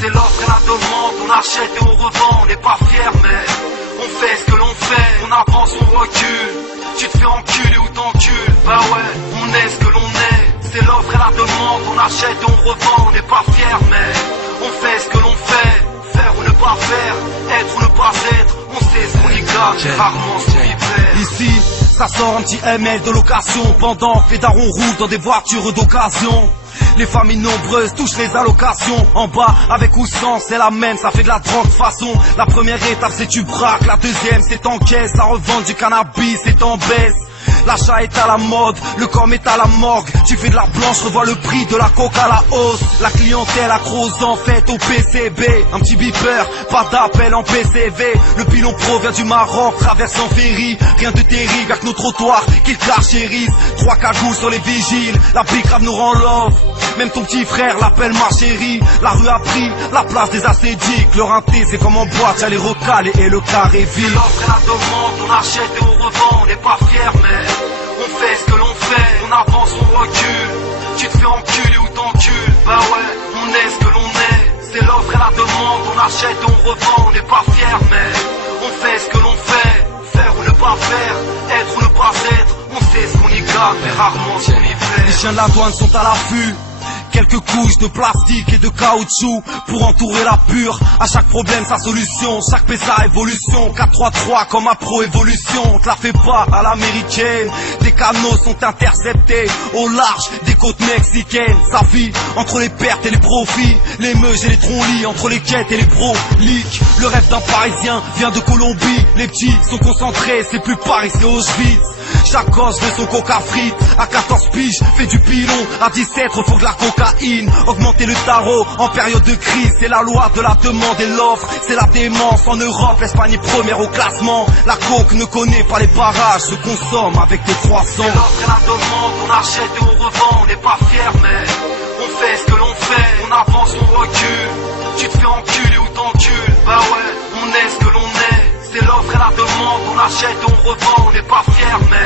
C'est l'offre et la demande, on achète et on revend, on n'est pas fiers mais on fait ce que l'on fait, on avance, on recule. Tu te fais enculer ou t'encules, bah ouais, on est ce que l'on est. C'est l'offre et la demande, on achète et on revend, on n'est pas fiers mais on fait ce que l'on fait. Faire ou ne pas faire, être ou ne pas être, on sait ce qu'on y gagne, rarement ce qu'on y perd. Ici, ça sort un petit ML de location, pendant que les darons roulent dans des voitures d'occasion. Les familles nombreuses touchent les allocations. En bas, avec ou sans, c'est la même, ça fait de la drogue de façon. La première étape c'est tu braques, la deuxième c'est t'encaisses. La revente du cannabis c'est en baisse. L'achat est à la mode, le corps est à la morgue. Tu fais de la blanche, revois le prix de la coke à la hausse. La clientèle accrose en fait au PCB. Un petit beeper, pas d'appel en PCV. Le pilon pro vient du Maroc, traverse en ferry. Rien de terrible avec nos trottoirs qu'ils carchérisent. 3 cagoules sur les vigiles, la pique grave nous rend love. Même ton petit frère l'appelle ma chérie. La rue a pris la place des ascédiques. Leur inté c'est comme en boîte, y'a les recalés et le carré vide. L'offre et la demande, on achète et on revend, on n'est pas fiers mais on fait ce que l'on fait, on avance, on recule. Tu te fais enculer ou t'encules, bah ouais, on est ce que l'on est. C'est l'offre et la demande, on achète et on revend, on n'est pas fiers mais on fait ce que l'on fait. Faire ou ne pas faire, être ou ne pas être, on sait ce qu'on y gagne, mais rarement ce qu'on y fait. Les chiens de la douane sont à l'affût. Quelques couches de plastique et de caoutchouc pour entourer la pure. À chaque problème sa solution, chaque paix sa évolution. 4-3-3 comme à Pro Évolution. On te la fait pas à l'américaine. Des canaux sont interceptés au large des côtes mexicaines. Ça vit entre les pertes et les profits, les meuges et les tronlis, entre les quêtes et les broliques. Le rêve d'un parisien vient de Colombie. Les petits sont concentrés, c'est plus Paris, c'est Auschwitz. Chaque gosse veut son coca frite. À 14 piges, fait du pilon. À 17, faut de la cocaïne. Augmenter le tarot en période de crise. C'est la loi de la demande et l'offre. C'est la démence en Europe. L'Espagne est première au classement. La coke ne connaît pas les barrages. Se consomme avec des croissants. C'est l'offre et la demande. On achète et on revend. On n'est pas fiers mais on fait ce que l'on fait. On avance, on recule. Tu te fais enculer ou t'encules. Bah ouais, on est ce que l'on est. C'est l'offre et la demande, on achète et on revend, on n'est pas fiers mais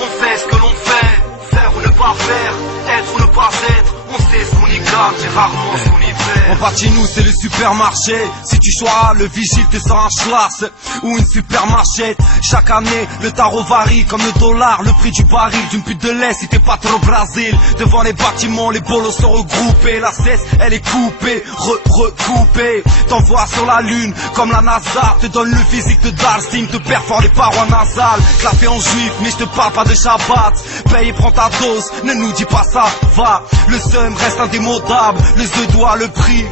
on fait ce que l'on fait. Faire ou ne pas faire, être ou ne pas être, on sait ce qu'on y gagne, c'est rarement ce qu'on y perd. En bas de chez nous c'est le supermarché. Si tu choisis le vigile te sort un schlass ou une super machette. Chaque année le tarot varie comme le dollar. Le prix du baril d'une pute de lait si t'es pas trop au Brésil. Devant les bâtiments les bolos sont regroupés. La cesse elle est coupée, recoupée. T'envoies sur la lune comme la NASA. Te donne le physique de Darstein, te perfore les parois nasales. Clapé en juif mais je te parle pas de Shabbat. Paye et prends ta dose, ne nous dis pas ça va. Le seum reste indémodable, les œufs doigts le prix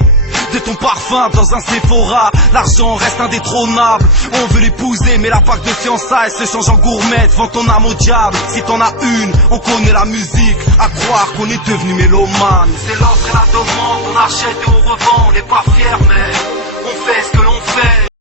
de ton parfum dans un Sephora. L'argent reste indétrônable. On veut l'épouser mais la bague de fiançailles se change en gourmet. Vends ton âme au diable, si t'en as une. On connaît la musique, à croire qu'on est devenu mélomane. C'est l'offre et la demande, on achète et on revend. On n'est pas fiers mais on fait ce que l'on fait.